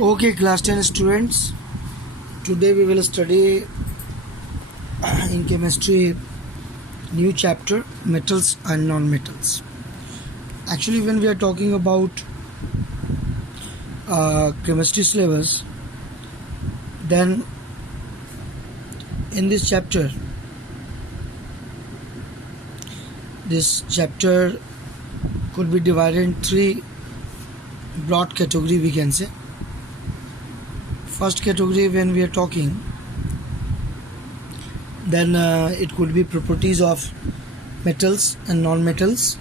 Okay, class 10 students. Today we will study in chemistry new chapter metals and non-metals. Actually, when we are talking about chemistry syllabus, then in this chapter could be divided in three broad category, we can say. First category, when we are talking, then it could be properties of metals and non-metals,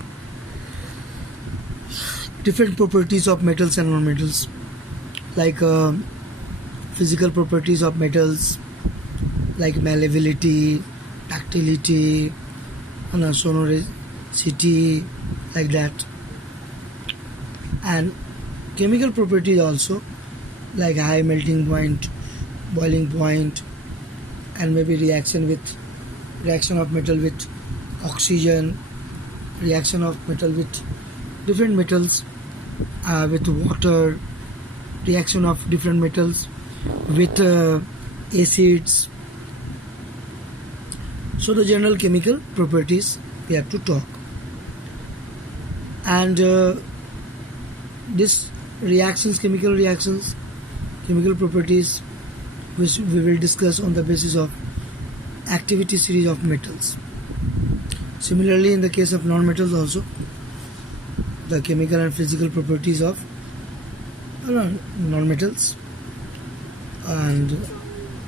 different properties of metals and non-metals, like physical properties of metals like malleability, ductility, sonoricity, like that, and chemical properties also, like high melting point, boiling point, and maybe reaction of metal with oxygen, reaction of metal with different metals, with water, reaction of different metals with acids. So the general chemical properties we have to talk, and this chemical properties, which we will discuss on the basis of activity series of metals. Similarly, in the case of non-metals also, the chemical and physical properties of non-metals and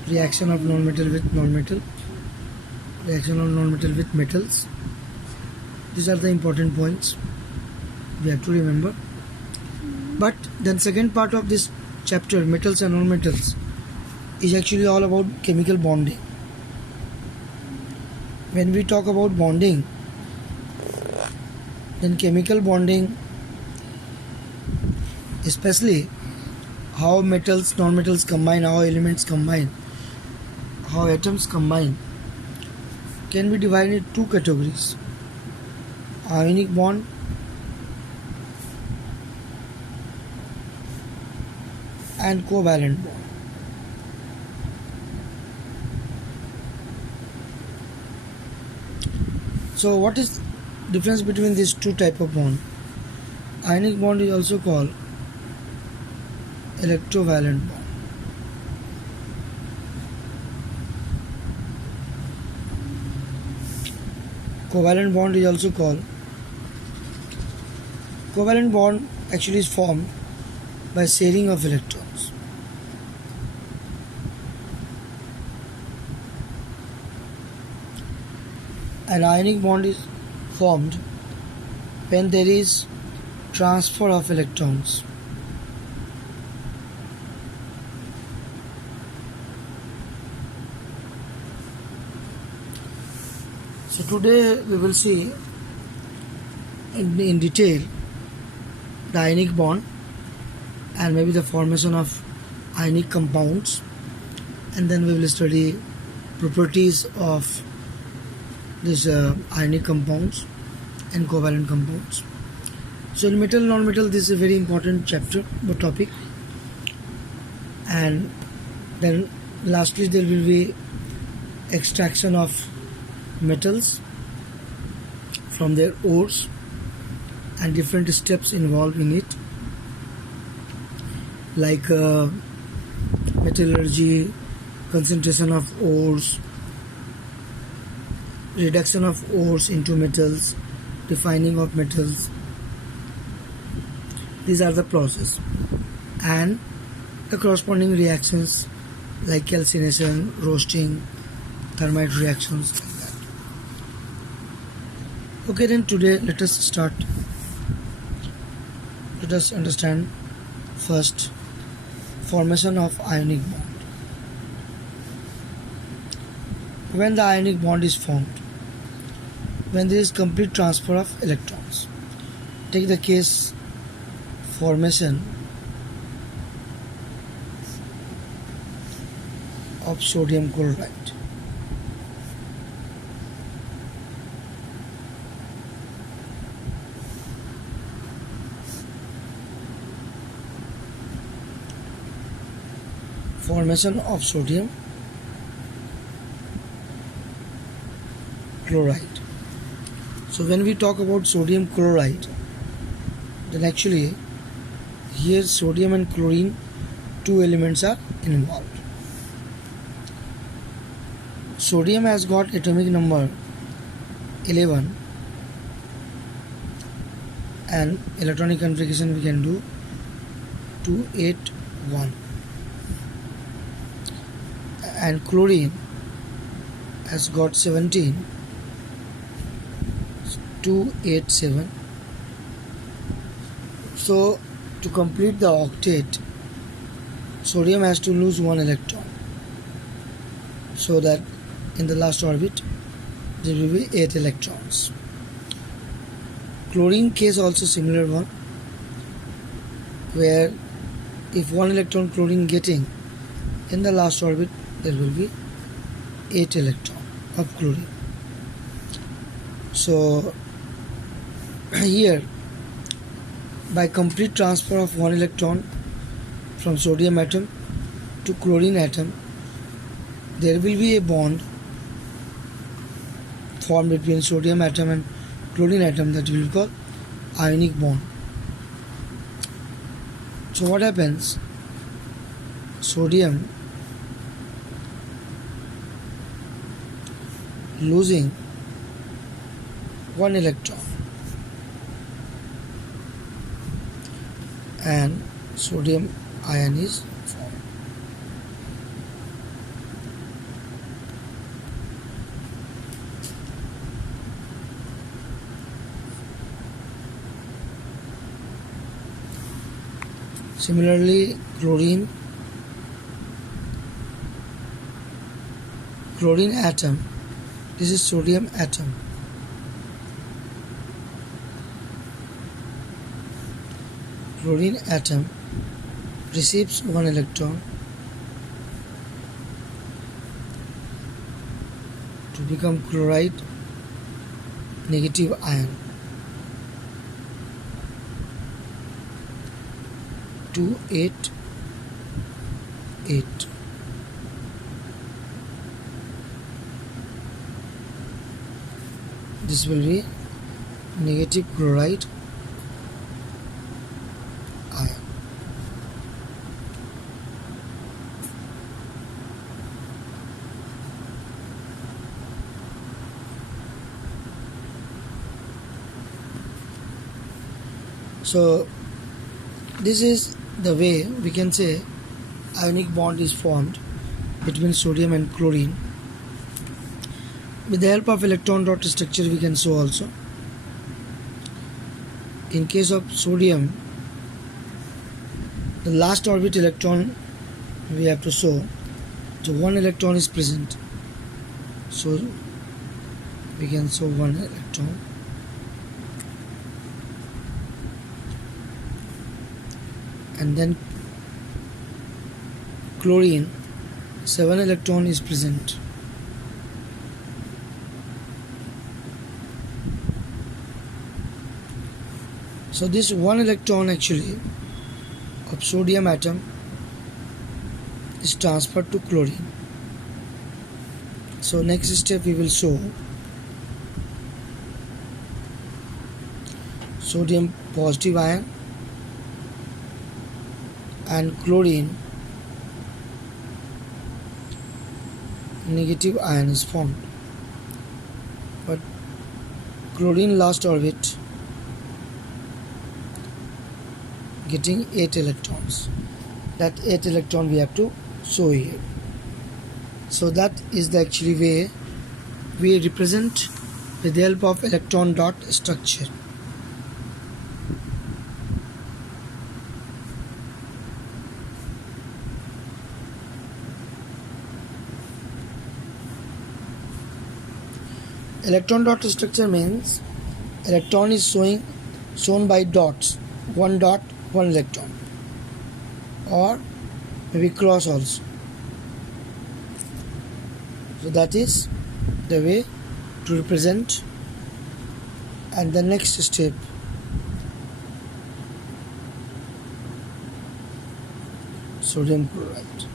reaction of non-metal with non-metal, reaction of non-metal with metals. These are the important points we have to remember. But then second part of this chapter, metals and non-metals, is actually all about chemical bonding. When we talk about bonding, then chemical bonding, especially how metals, non-metals combine, how elements combine, how atoms combine, can be divided into two categories: ionic bond and covalent bond. So what is difference between these two type of bond? Ionic bond is also called electrovalent bond. Covalent bond is also called. Covalent bond actually is formed by sharing of electrons. An ionic bond is formed when there is transfer of electrons. So today we will see in detail the ionic bond and maybe the formation of ionic compounds, and then we will study properties of these ionic compounds and covalent compounds. So in metal non-metal, this is a very important chapter or topic, and then lastly there will be extraction of metals from their ores and different steps involved in it, like metallurgy, concentration of ores, reduction of ores into metals, refining of metals. These are the process, and the corresponding reactions like calcination, roasting, thermite reactions, like that. Okay, then today let us start. Let us understand first formation of ionic bond. When the ionic bond is formed, when there is complete transfer of electrons. Take the case formation of sodium chloride. formation of sodium chloride. So when we talk about sodium chloride, then actually here sodium and chlorine, two elements are involved. Sodium has got atomic number 11 and electronic configuration we can do 281, and chlorine has got 17, 287. So to complete the octet, sodium has to lose one electron, so that in the last orbit there will be 8 electrons. Chlorine case also similar one, where if one electron chlorine getting, in the last orbit there will be 8 electron of chlorine. So here, by complete transfer of one electron from sodium atom to chlorine atom, there will be a bond formed between sodium atom and chlorine atom that we will call ionic bond. So what happens? Sodium losing one electron and sodium ion is formed. Similarly, chlorine atom, this is sodium atom. Chlorine atom receives one electron to become chloride negative ion, 288. This will be negative chloride ion. So this is the way we can say ionic bond is formed between sodium and chlorine. With the help of electron dot structure we can show also. In case of sodium, the last orbit electron we have to show, so one electron is present, so we can show one electron. And then chlorine, 7 electron is present. So this one electron actually of sodium atom is transferred to chlorine. So next step we will show sodium positive ion and chlorine negative ion is formed, but chlorine last orbit getting 8 electrons. That 8 electron we have to show here. So that is the actually way we represent with the help of electron dot structure. Electron dot structure means electron is shown by dots, one dot, one electron, or maybe cross also. So that is the way to represent. And the next step, sodium chloride.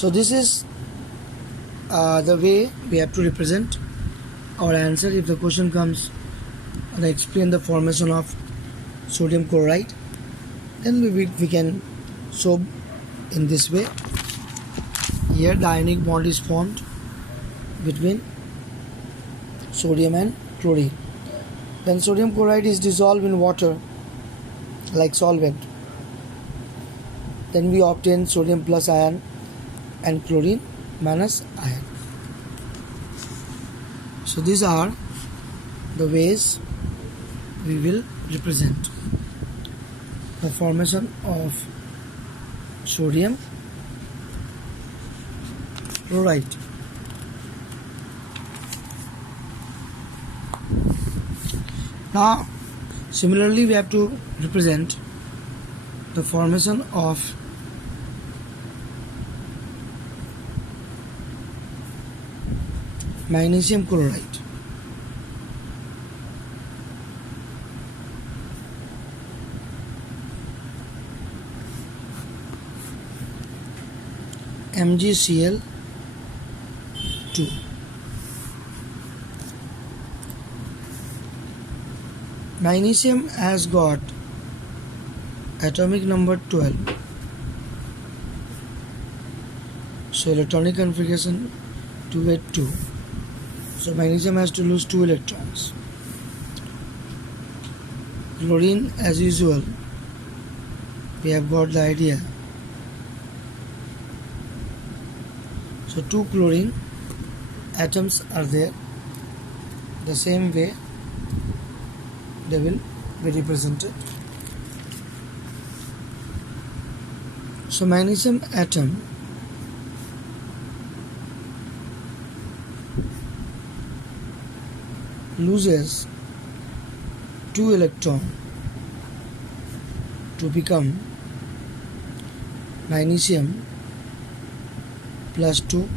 So this is the way we have to represent our answer if the question comes and explain the formation of sodium chloride. Then we can show in this way. Here the ionic bond is formed between sodium and chlorine. When sodium chloride is dissolved in water like solvent, then we obtain sodium plus ion and chlorine minus ion. So these are the ways we will represent the formation of sodium chloride. Now similarly we have to represent the formation of magnesium chloride. MgCl2. Magnesium has got atomic number 12, so electronic configuration 282. So magnesium has to lose 2 electrons. Chlorine, as usual, we have got the idea. So 2 chlorine atoms are there. The same way they will be represented. So magnesium atom loses 2 electrons to become magnesium plus 2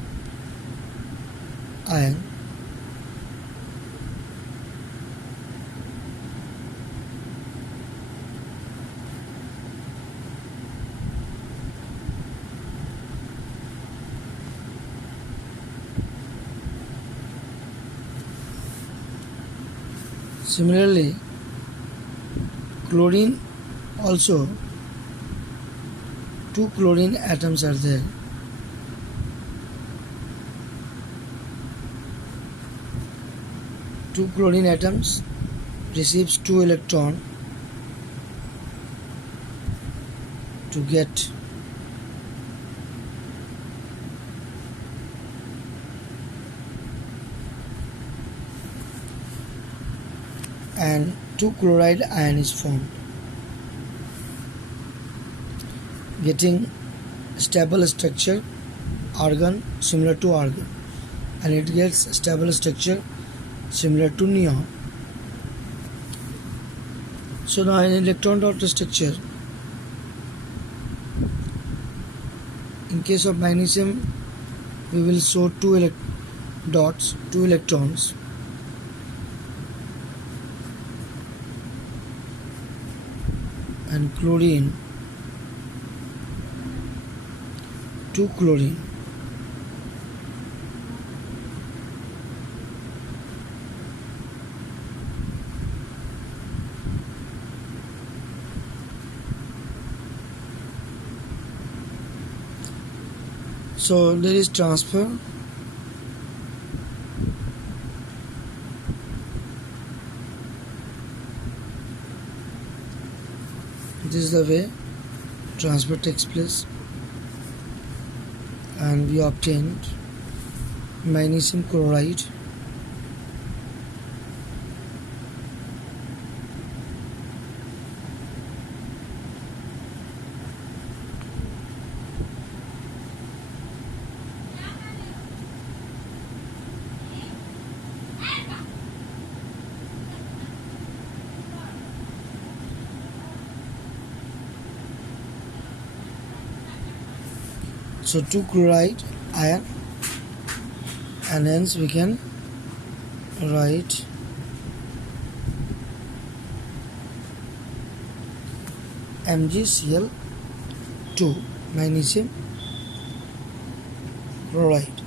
ion. Similarly, chlorine also 2 chlorine atoms are there. Two chlorine atoms receives 2 electron to get and 2 chloride ion is formed, getting stable structure argon similar to argon, and it gets stable structure similar to neon. So now in electron dot structure, in case of magnesium we will show 2 dots, 2 electrons, and chlorine 2 chlorine. So there is transfer. This is the way transfer takes place, and we obtained magnesium chloride so 2 chloride ion, and hence we can write MgCl2 magnesium chloride.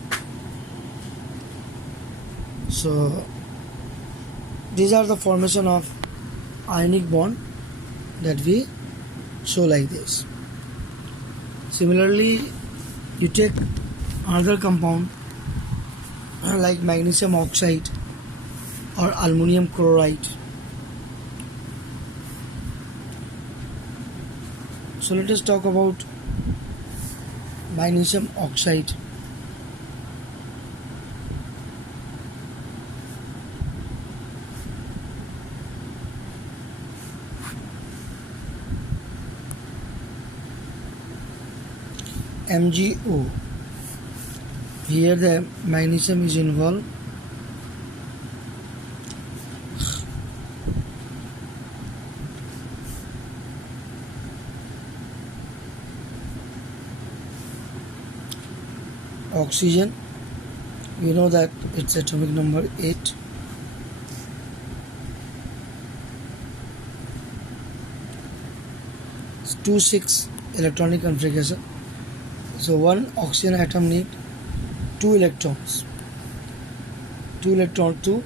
So these are the formation of ionic bond that we show like this. Similarly, you take another compound like magnesium oxide or aluminum chloride. So let us talk about magnesium oxide. MgO. Here the magnesium is involved. Oxygen, we know that its atomic number 8. It's 2,6 electronic configuration. So one oxygen atom need 2 electrons. 2 electrons to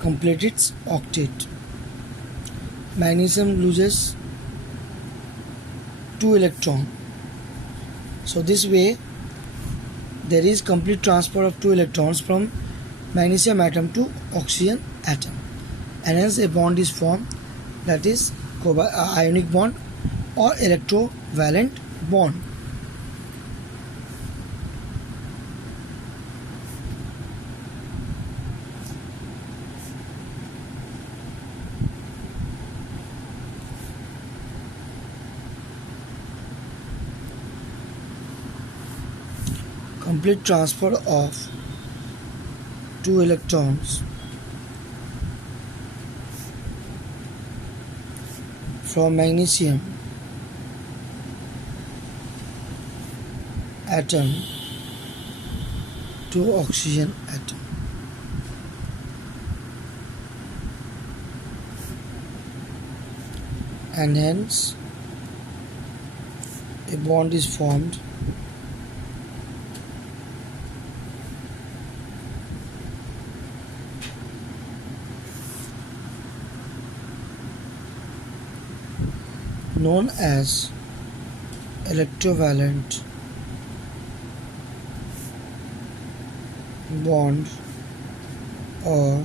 complete its octet. Magnesium loses 2 electrons. So this way there is complete transfer of 2 electrons from magnesium atom to oxygen atom, and hence a bond is formed, that is ionic bond or electrovalent bond. Complete transfer of 2 electrons from magnesium atom to oxygen atom. And hence a bond is formed known as electrovalent bond or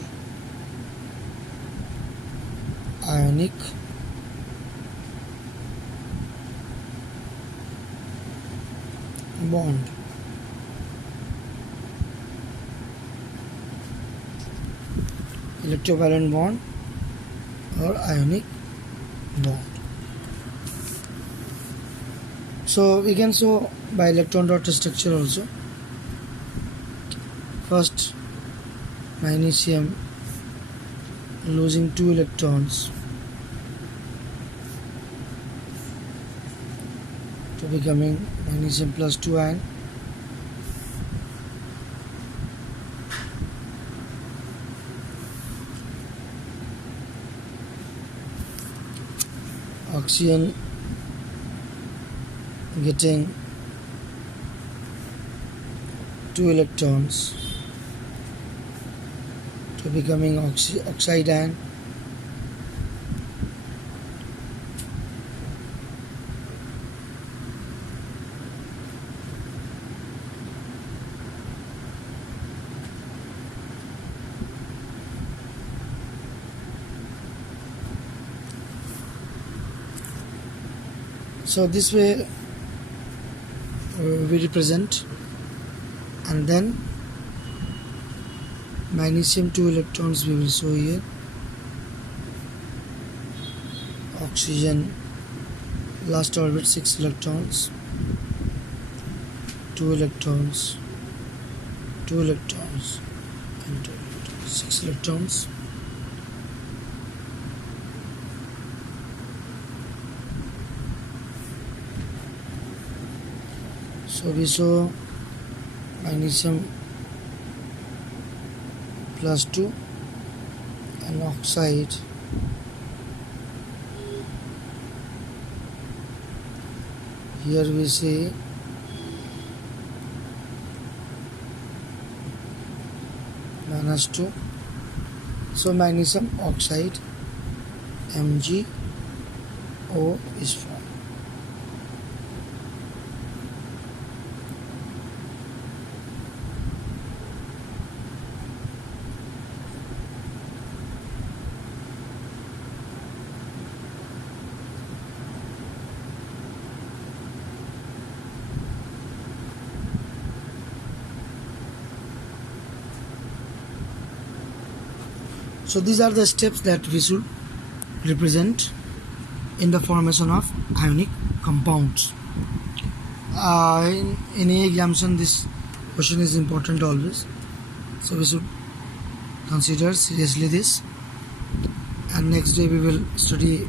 ionic bond. Electrovalent bond or ionic bond. So we can show by electron dot structure also. First, magnesium losing 2 electrons to becoming magnesium plus 2 ion. Oxygen getting 2 electrons to becoming oxide ion. So this way we represent, and then magnesium 2 electrons we will show here. Oxygen last orbit 6 electrons, 2 electrons, 2 electrons, and 2 electrons, 6 electrons. So we show magnesium plus 2 and oxide here we see -2. So magnesium oxide MgO is formed. So these are the steps that we should represent in the formation of ionic compounds. In any examination, this question is important always. So we should consider seriously this. And next day we will study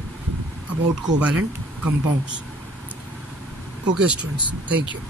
about covalent compounds. Okay students, thank you.